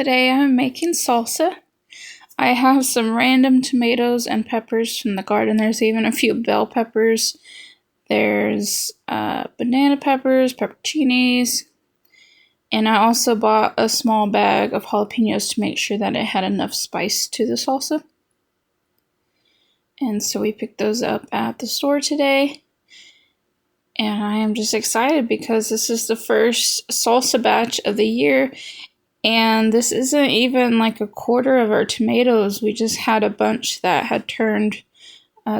today I'm making salsa. I have some random tomatoes and peppers from the garden. There's even a few bell peppers. There's banana peppers, pepperoncinis, and I also bought a small bag of jalapenos to make sure that it had enough spice to the salsa. And so we picked those up at the store today. And I am just excited because this is the first salsa batch of the year. And this isn't even like a quarter of our tomatoes. We just had a bunch that had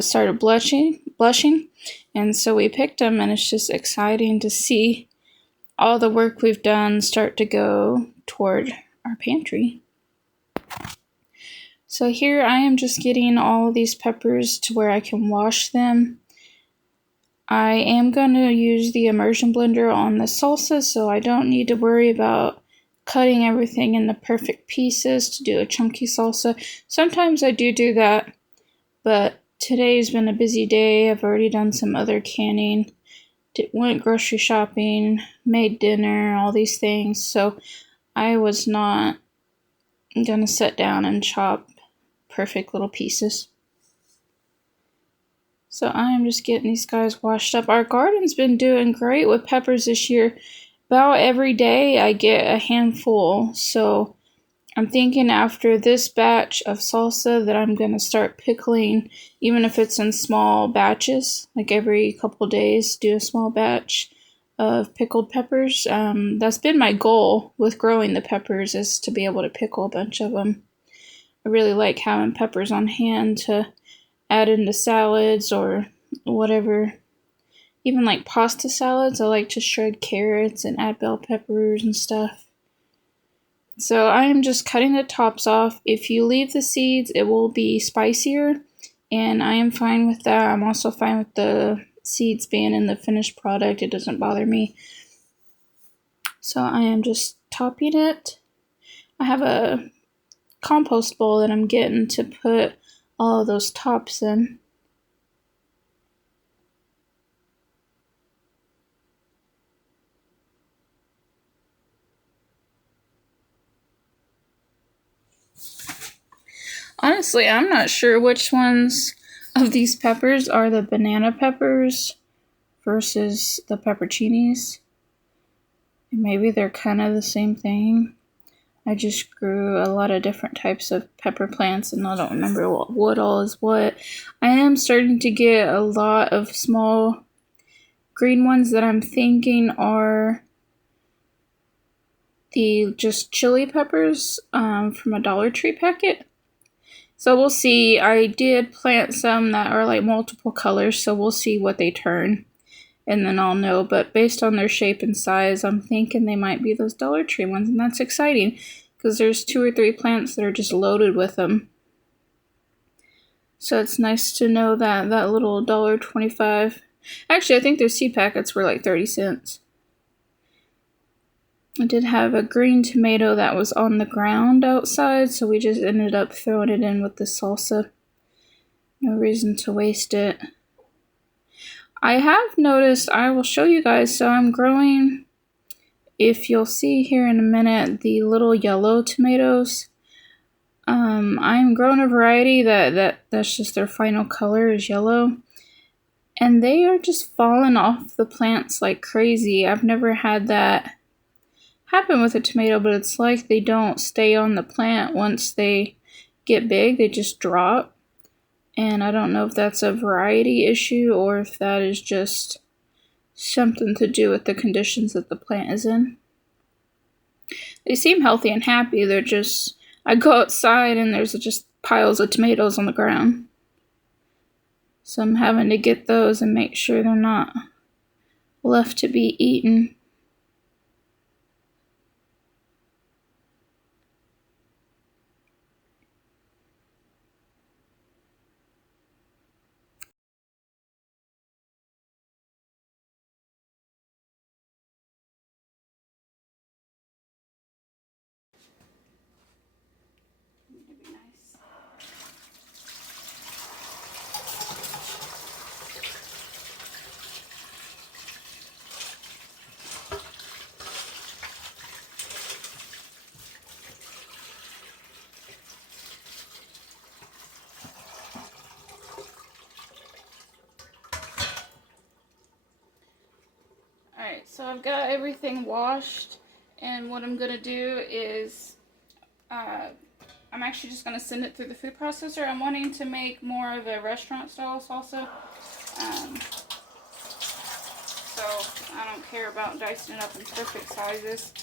started blushing. And so we picked them, and it's just exciting to see all the work we've done start to go toward our pantry. So here I am just getting all of these peppers to where I can wash them. I am going to use the immersion blender on the salsa, so I don't need to worry about cutting everything into perfect pieces to do a chunky salsa. Sometimes I do that, but today's been a busy day. I've already done some other canning, went grocery shopping, made dinner, all these things, so I was not going to sit down and chop perfect little pieces. So I am just getting these guys washed up. Our garden's been doing great with peppers this year. About every day I get a handful. So I'm thinking after this batch of salsa that I'm going to start pickling, even if it's in small batches, like every couple days, do a small batch of pickled peppers. That's been my goal with growing the peppers, is to be able to pickle a bunch of them. I really like having peppers on hand to add into salads or whatever. Even like pasta salads, I like to shred carrots and add bell peppers and stuff. So I am just cutting the tops off. If you leave the seeds, it will be spicier, and I am fine with that. I'm also fine with the seeds being in the finished product. It doesn't bother me. So I am just topping it. I have a compost bowl that I'm getting to put all of those tops in. Honestly, I'm not sure which ones of these peppers are the banana peppers versus the pepperoncinis. Maybe they're kind of the same thing. I just grew a lot of different types of pepper plants, and I don't remember what all is what. I am starting to get a lot of small green ones that I'm thinking are the just chili peppers from a Dollar Tree packet. So we'll see. I did plant some that are like multiple colors, so we'll see what they turn, and then I'll know. But based on their shape and size, I'm thinking they might be those Dollar Tree ones, and that's exciting because there's 2 or 3 plants that are just loaded with them. So it's nice to know that little $1.25. Actually, I think their seed packets were like 30 cents. I did have a green tomato that was on the ground outside, so we just ended up throwing it in with the salsa. No reason to waste it. I have noticed, I will show you guys, so I'm growing, if you'll see here in a minute, the yellow tomatoes. I'm growing a variety that's just their final color is yellow. And they are just falling off the plants like crazy. I've never had that happen with a tomato, but it's like they don't stay on the plant once they get big. They just drop. And I don't know if that's a variety issue or if that is just something to do with the conditions that the plant is in. They seem healthy and happy. They're just, I go outside and there's just piles of tomatoes on the ground. So I'm having to get those and make sure they're not left to be eaten. So I've got everything washed, and what I'm gonna do is I'm actually just gonna send it through the food processor. I'm wanting to make more of a restaurant style salsa. So I don't care about dicing it up in perfect sizes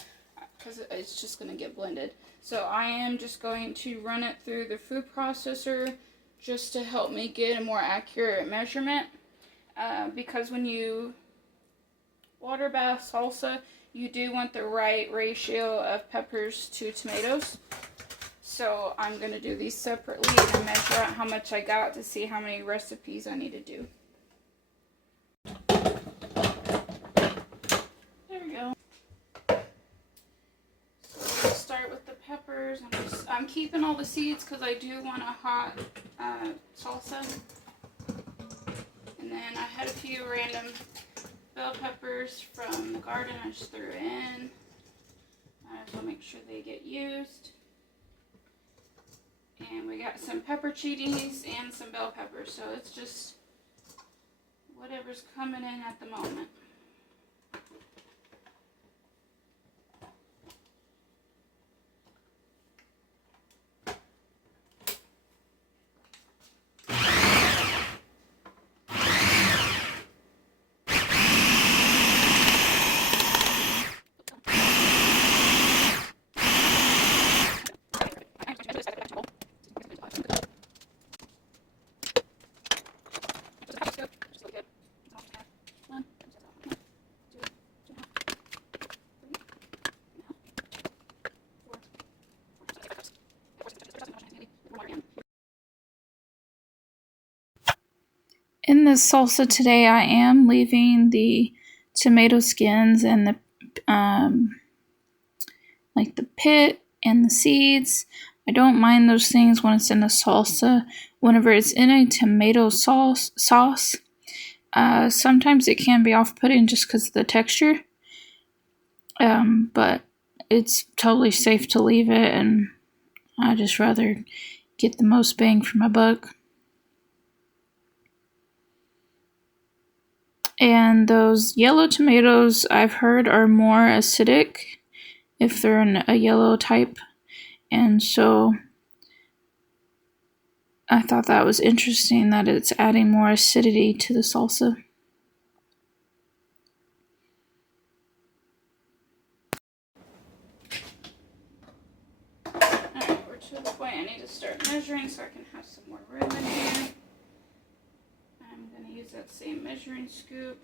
because it's just going to get blended. So I am just going to run it through the food processor just to help me get a more accurate measurement. Because when you water bath salsa, you do want the right ratio of peppers to tomatoes. So I'm going to do these separately and measure out how much I got to see how many recipes I need to do. There we go. So let's start with the peppers. I'm keeping all the seeds because I do want a hot salsa. And then I had a few random bell peppers from the garden I just threw in. I just want to make sure they get used. And we got some pepper chilies and some bell peppers. So it's just whatever's coming in at the moment. In this salsa today, I am leaving the tomato skins and the like the pit and the seeds. I don't mind those things when it's in a salsa. Whenever it's in a tomato sauce, sometimes it can be off-putting just because of the texture. But it's totally safe to leave it, and I just rather get the most bang for my buck. And those yellow tomatoes, I've heard, are more acidic if they're in a yellow type. And so I thought that was interesting that it's adding more acidity to the salsa. Alright, we're to the point I need to start measuring so I can have some more room in here. I'm going to use that same measuring scoop.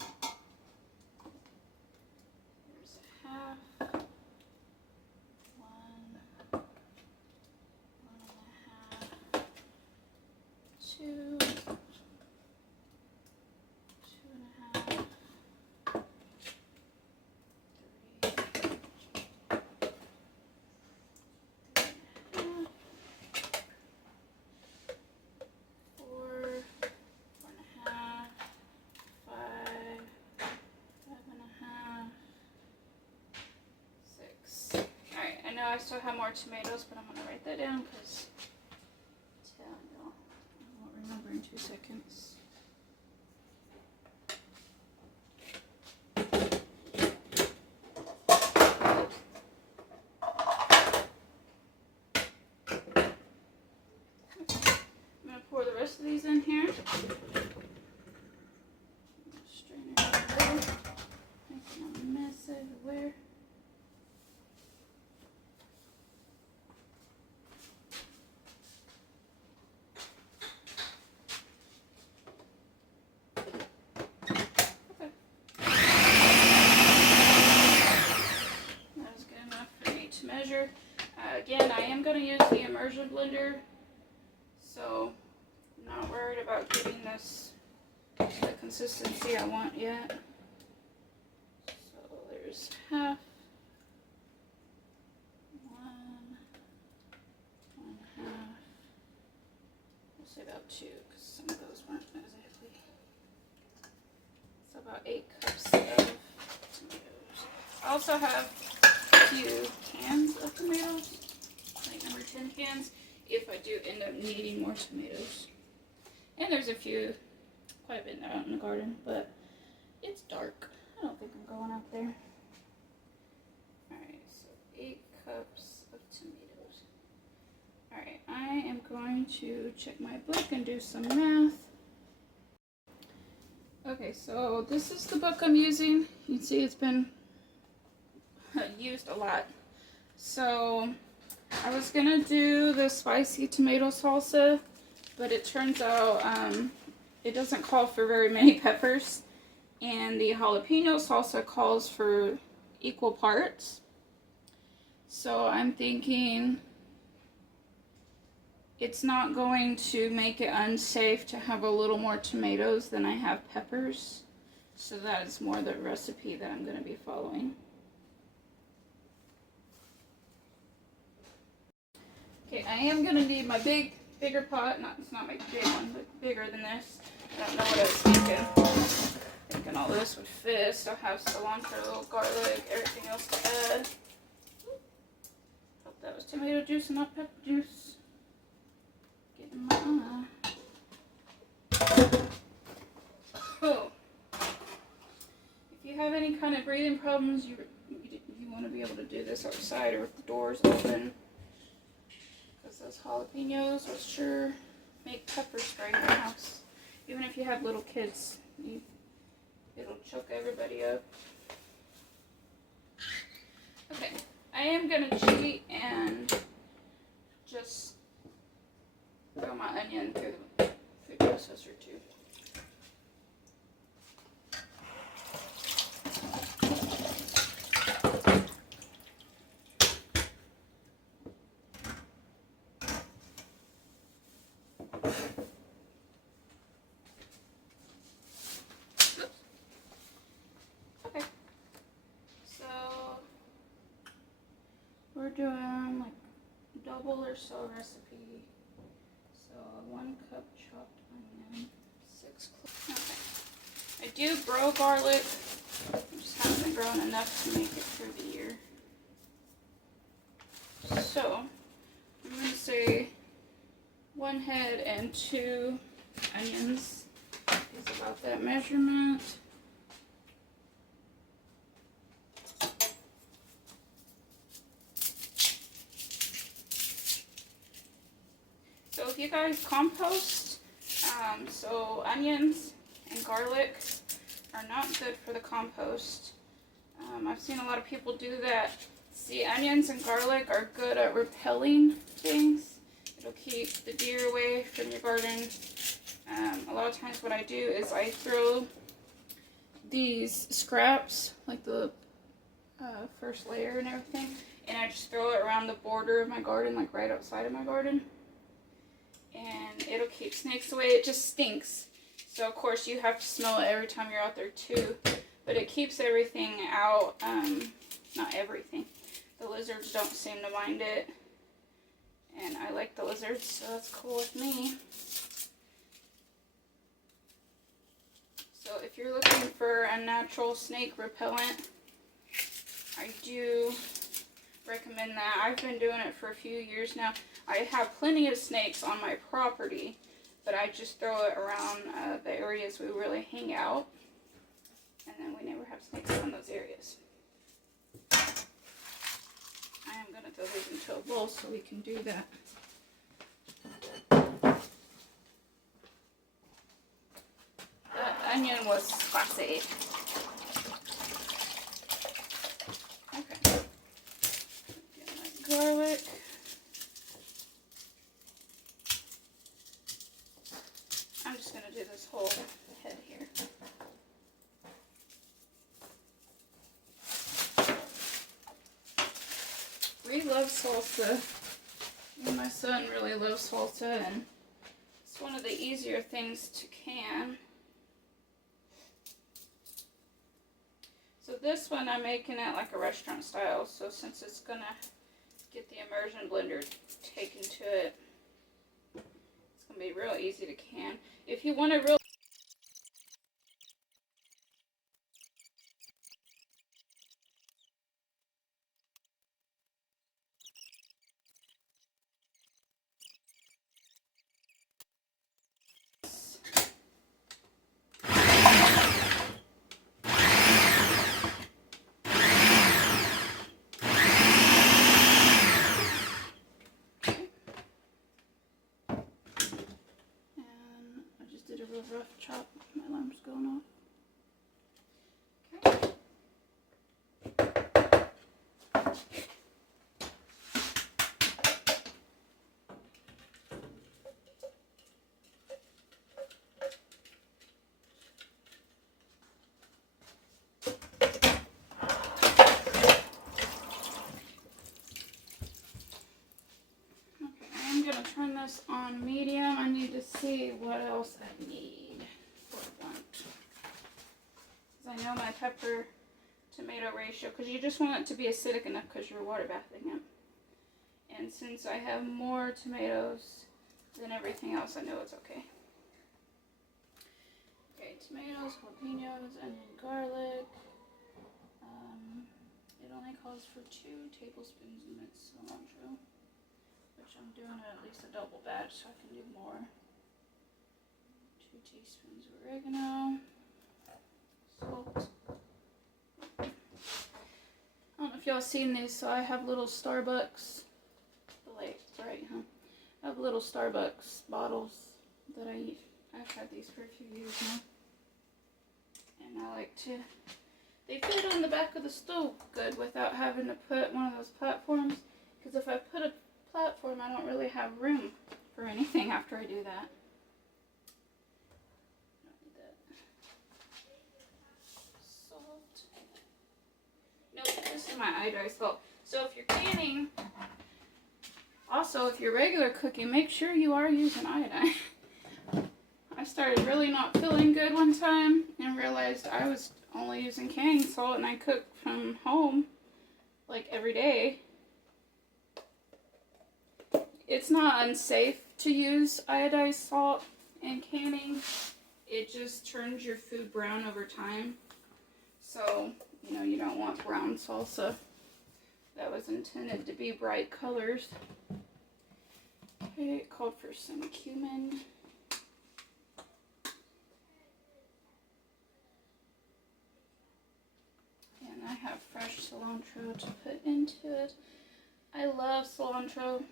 There's a half. 1 1.5. 2. 2.5. 5.5. I know I still have more tomatoes, but I'm going to write that down because I won't remember in 2 seconds. I'm going to pour the rest of these in here. Strain it over. Making a mess everywhere. Measure. Again, I am going to use the immersion blender, so I'm not worried about getting this the consistency I want yet. So there's half, 1.5. We'll say about 2 because some of those weren't as heavy. So about 8 cups of tomatoes. I also have few cans of tomatoes, like number 10 cans, if I do end up needing more tomatoes. And there's quite a bit out in the garden, but it's It's dark. I don't think I'm going out there. Alright, so 8 cups of tomatoes. Alright, I am going to check my book and do some math. Okay, so this is the book I'm using. You can see it's been used a lot. So I was gonna do the spicy tomato salsa, but it turns out it doesn't call for very many peppers, and the jalapeno salsa calls for equal parts. So I'm thinking it's not going to make it unsafe to have a little more tomatoes than I have peppers. So that is more the recipe that I'm going to be following. Okay, I am going to need my bigger pot. It's not my big one, but bigger than this. I don't know what I was thinking. Thinking all this would fit. Still have cilantro, garlic, everything else to add. Hope that was tomato juice and not pepper juice. Getting my Oh. If you have any kind of breathing problems, you want to be able to do this outside or with the doors open. Because those jalapenos will sure make pepper spray in your house. Even if you have little kids, it'll choke everybody up. Okay, I am going to cheat and just throw my onion through the food processor too. Okay, so we're doing like double or so recipe. So 1 cup chopped onion, 6 cloves. Okay. I do grow garlic. I just haven't been growing enough to make it through the year. So I'm going to say 1 head and 2 onions is about that measurement. So if you guys compost, so onions and garlic are not good for the compost. I've seen a lot of people do that. See, onions and garlic are good at repelling things. It'll keep the deer away from your garden. A lot of times what I do is I throw these scraps, like the first layer and everything, and I just throw it around the border of my garden, like right outside of my garden. And it'll keep snakes away. It just stinks. So of course you have to smell it every time you're out there too. But it keeps everything out. Not everything. The lizards don't seem to mind it. And I like the lizards, so that's cool with me. So if you're looking for a natural snake repellent, I do recommend that. I've been doing it for a few years now. I have plenty of snakes on my property, but I just throw it around the areas we really hang out, and then we never have snakes in those areas. I am going to throw these into a bowl so we can do that. The onion was spicy. Okay. Get my garlic. I'm just going to do this whole head here. We love salsa. Me and my son really love salsa, and it's one of the easier things to can. So this one I'm making it like a restaurant style, so since it's going to get the immersion blender taken to it, it's going to be real easy to can. If you want to real rough chop. My alarm's going off. Okay. Turn this on medium. I need to see what else I need for lunch. Because I know my pepper tomato ratio, because you just want it to be acidic enough because you're water bathing it. And since I have more tomatoes than everything else, I know it's okay. Okay, tomatoes, jalapenos, onion, garlic. It only calls for 2 tablespoons of minced cilantro. Which I'm doing at least a double batch so I can do more. 2 teaspoons of oregano, salt. I don't know if y'all seen these, so I have little Starbucks, right, huh? I have little Starbucks bottles that I've had these for a few years now. And I like to, they fit on the back of the stove good without having to put one of those platforms. Because if I put a platform, I don't really have room for anything after I do that. Don't need that. Salt. Nope, this is my iodized salt. So if you're canning, also if you're regular cooking, make sure you are using iodine. I started really not feeling good one time and realized I was only using canning salt, and I cooked from home like every day. It's not unsafe to use iodized salt in canning. It just turns your food brown over time. So, you know, you don't want brown salsa. That was intended to be bright colors. Okay, it called for some cumin. And I have fresh cilantro to put into it. I love cilantro.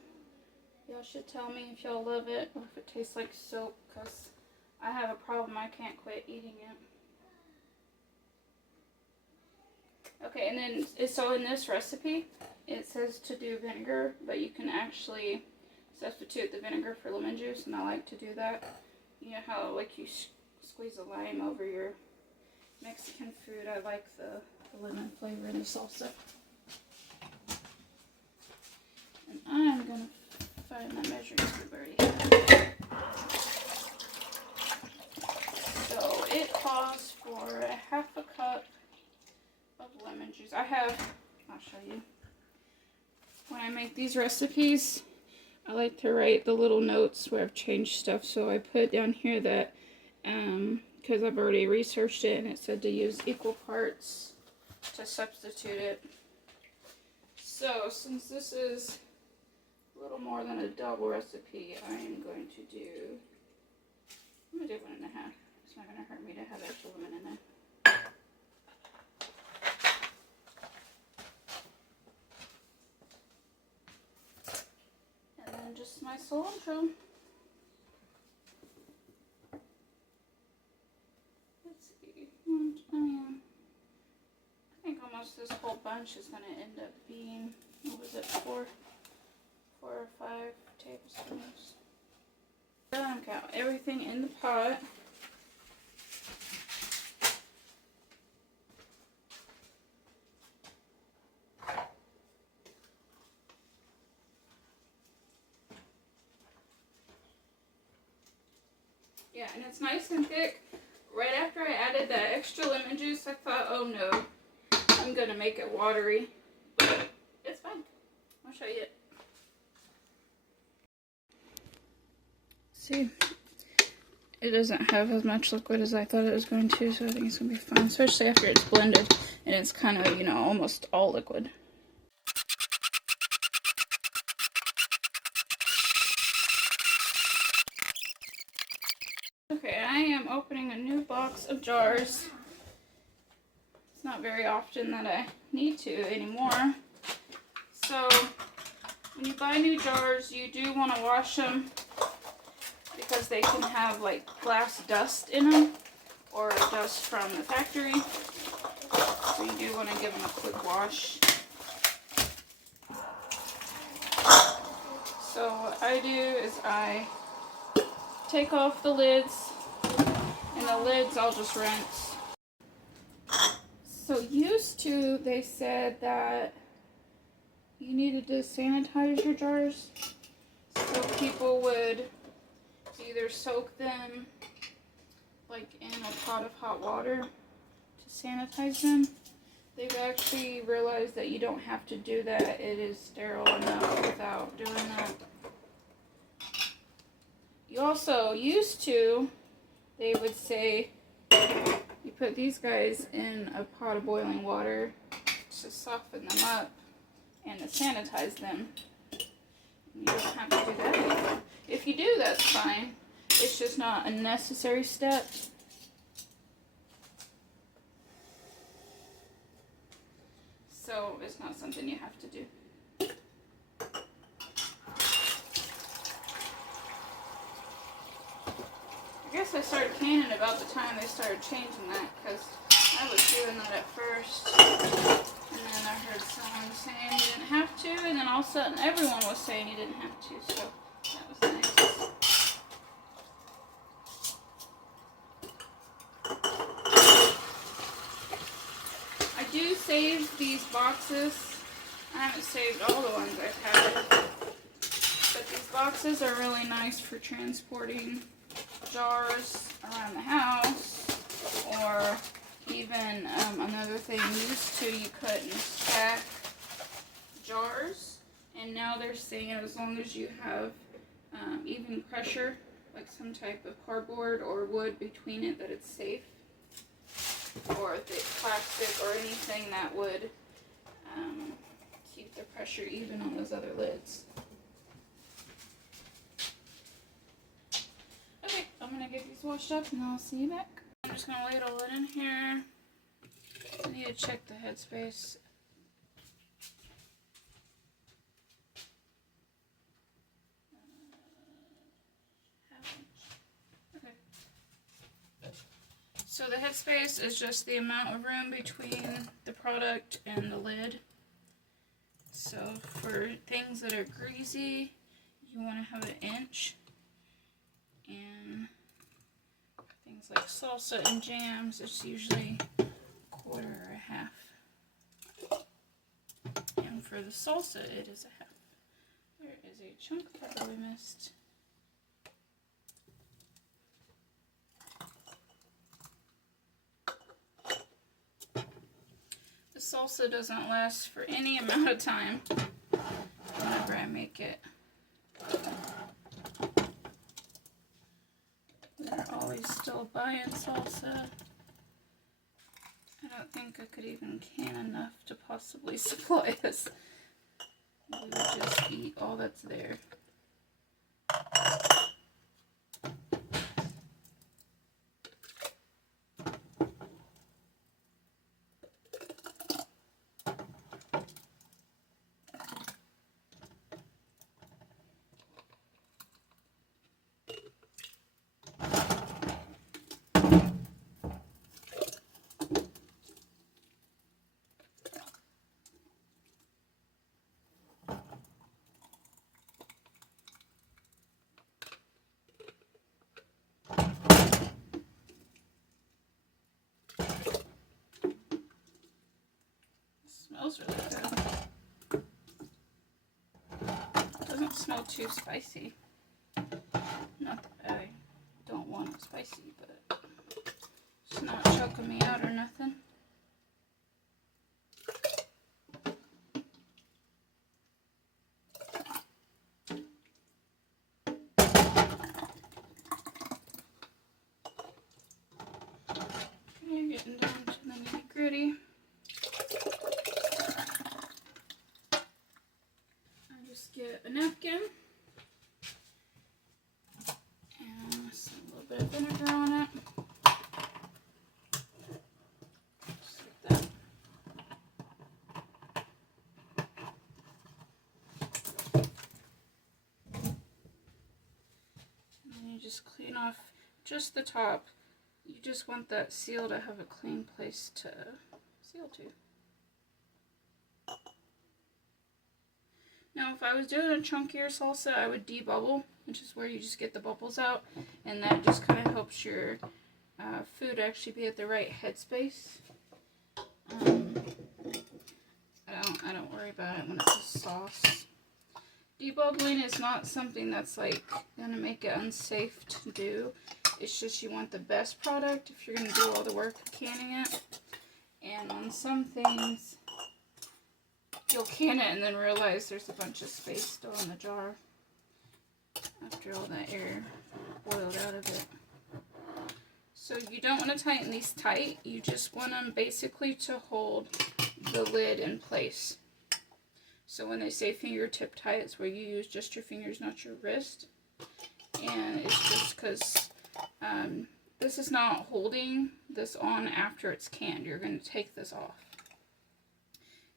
Y'all should tell me if y'all love it or if it tastes like soap, because I have a problem. I can't quit eating it. Okay, and then, so in this recipe, it says to do vinegar, but you can actually substitute the vinegar for lemon juice, and I like to do that. You know how, like, you squeeze a lime over your Mexican food? I like the lemon flavor in the salsa. And I'm going to find my measuring scoop already. So it calls for a half a cup of lemon juice. I'll show you. When I make these recipes, I like to write the little notes where I've changed stuff. So I put down here that, because I've already researched it and it said to use equal parts to substitute it. So since this is a little more than a double recipe, I am going to do, I'm going to do 1.5. It's not going to hurt me to have extra lemon in there. And then just my cilantro. Let's see. I think almost this whole bunch is going to end up being, what was it, 4 or 5 tablespoons. I've got everything in the pot. Yeah, and it's nice and thick. Right after I added that extra lemon juice, I thought, oh no, I'm going to make it watery. But it's fine. I'll show you it. See, it doesn't have as much liquid as I thought it was going to, so I think it's going to be fine, especially after it's blended and it's kind of, you know, almost all liquid. Okay, I am opening a new box of jars. It's not very often that I need to anymore. So, when you buy new jars, you do want to wash them because they can have like glass dust in them or dust from the factory. So you do want to give them a quick wash. So what I do is I take off the lids, and the lids I'll just rinse. So used to, they said that you needed to sanitize your jars. So people would either soak them like in a pot of hot water to sanitize them. They've actually realized that you don't have to do that. It is sterile enough without doing that. You also used to, they would say, you put these guys in a pot of boiling water to soften them up and to sanitize them. You don't have to do that anymore. If you do, that's fine. It's just not a necessary step. So it's not something you have to do. I guess I started canning about the time they started changing that, because I was doing that at first. And then I heard someone saying you didn't have to, and then all of a sudden everyone was saying you didn't have to, so that was nice. I do save these boxes. I haven't saved all the ones I've had, but these boxes are really nice for transporting jars around the house, or even another thing used to, you couldn't stack jars, and now they're saying as long as you have even pressure, like some type of cardboard or wood between it, that it's safe, or the plastic or anything that would keep the pressure even on those other lids. Okay, I'm going to get these washed up and I'll see you back. I'm just going to ladle it in here. I need to check the headspace. Okay. So the headspace is just the amount of room between the product and the lid. So for things that are greasy, you want to have an inch. And things like salsa and jams, it's usually a quarter or a half. And for the salsa, it is a half. There is a chunk of pepper we missed. The salsa doesn't last for any amount of time whenever I make it. We're always still buying salsa. I don't think I could even can enough to possibly supply us. We would just eat all that's there. Smells really good. It doesn't smell too spicy. Not that I don't want it spicy, but it's not choking me out or nothing. You're getting down to the nitty-gritty. Get a napkin and a little bit of vinegar on it. Just like that. And then you just just clean off just the top. You just want that seal to have a clean place to seal to. Now if I was doing a chunkier salsa, I would debubble, which is where you just get the bubbles out, and that just kind of helps your food actually be at the right headspace. I don't worry about it when it's a sauce. Debubbling is not something that's like gonna make it unsafe to do. It's just you want the best product if you're gonna do all the work of canning it. And on some things, you'll can it and then realize there's a bunch of space still in the jar after all that air boiled out of it. So you don't want to tighten these tight. You just want them basically to hold the lid in place. So when they say fingertip tight, it's where you use just your fingers, not your wrist. And it's just because this is not holding this on after it's canned. You're going to take this off.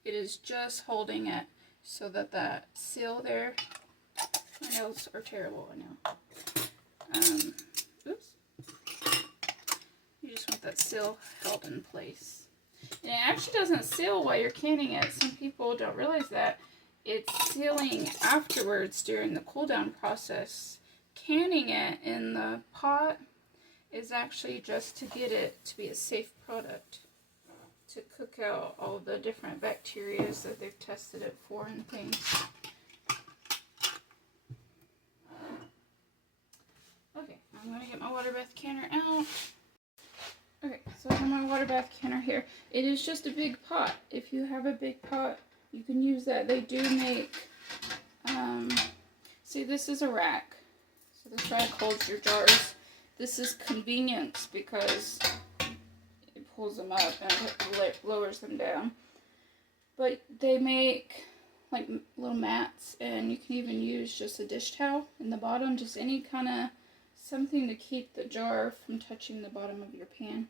It is just holding it so that that seal there, my nails are terrible, I know. Oops. You just want that seal held in place. And it actually doesn't seal while you're canning it. Some people don't realize that. It's sealing afterwards during the cool down process. Canning it in the pot is actually just to get it to be a safe product, to cook out all the different bacteria that they've tested it for and things. Okay, I'm going to get my water bath canner out. Okay, so I have my water bath canner here. It is just a big pot. If you have a big pot, you can use that. They do make, see, this is a rack. So this rack holds your jars. This is convenience because it pulls them up and it lowers them down. But they make like little mats, and you can even use just a dish towel in the bottom, just any kind of something to keep the jar from touching the bottom of your pan.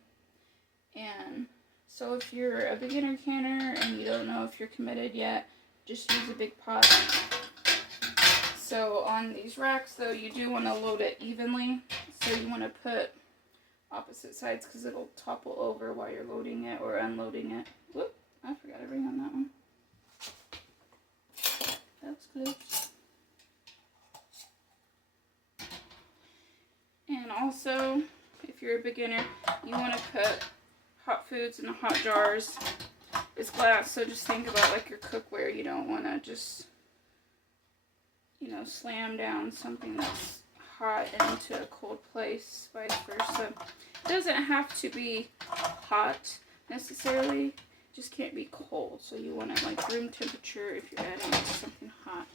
And so if you're a beginner canner and you don't know if you're committed yet, just use a big pot. So on these racks though, you do want to load it evenly. So you want to put opposite sides because it'll topple over while you're loading it or unloading it. Whoop, I forgot to bring on that one. That was close. And also, if you're a beginner, you want to put hot foods in the hot jars. It's glass, so just think about like your cookware. You don't want to just, you know, slam down something that's hot into a cold place, vice versa. It doesn't have to be hot necessarily, it just can't be cold. So you want it like room temperature if you're adding it to something hot.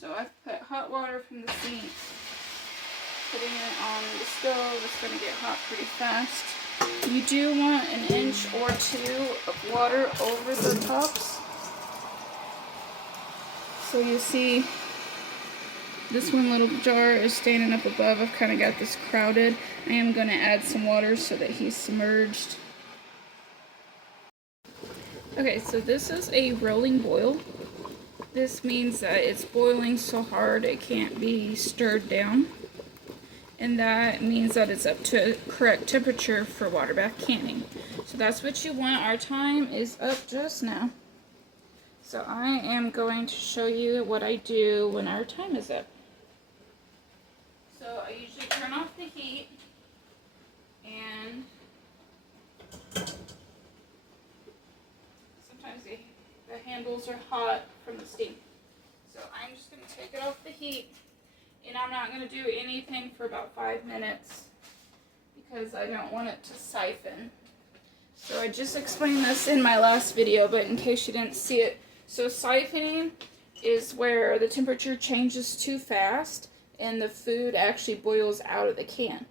So I've put hot water from the sink, putting it on the stove. It's going to get hot pretty fast. You do want an inch or two of water over the tops. So you see this one little jar is standing up above. I've kind of got this crowded. I am going to add some water so that he's submerged. Okay, so this is a rolling boil. This means that it's boiling so hard it can't be stirred down. And that means that it's up to correct temperature for water bath canning. So that's what you want. Our time is up just now. So I am going to show you what I do when our time is up. So I usually turn off the heat, and sometimes the handles are hot from the steam. So I'm just going to take it off the heat. And I'm not going to do anything for about 5 minutes because I don't want it to siphon. So I just explained this in my last video, but in case you didn't see it. So siphoning is where the temperature changes too fast and the food actually boils out of the can.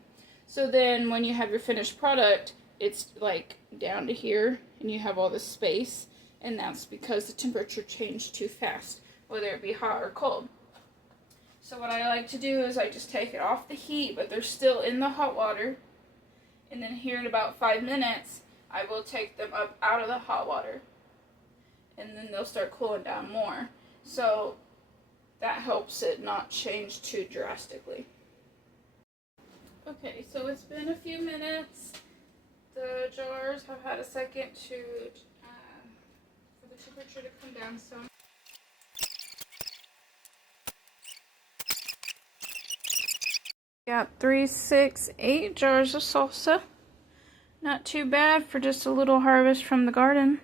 So then when you have your finished product, it's like down to here and you have all this space, and that's because the temperature changed too fast, whether it be hot or cold. So what I like to do is I just take it off the heat, but they're still in the hot water. And then here in about 5 minutes, I will take them up out of the hot water. And then they'll start cooling down more. So that helps it not change too drastically. Okay, so it's been a few minutes. The jars have had a second for the temperature to come down some. Got 3, 6, 8 jars of salsa. Not too bad for just a little harvest from the garden.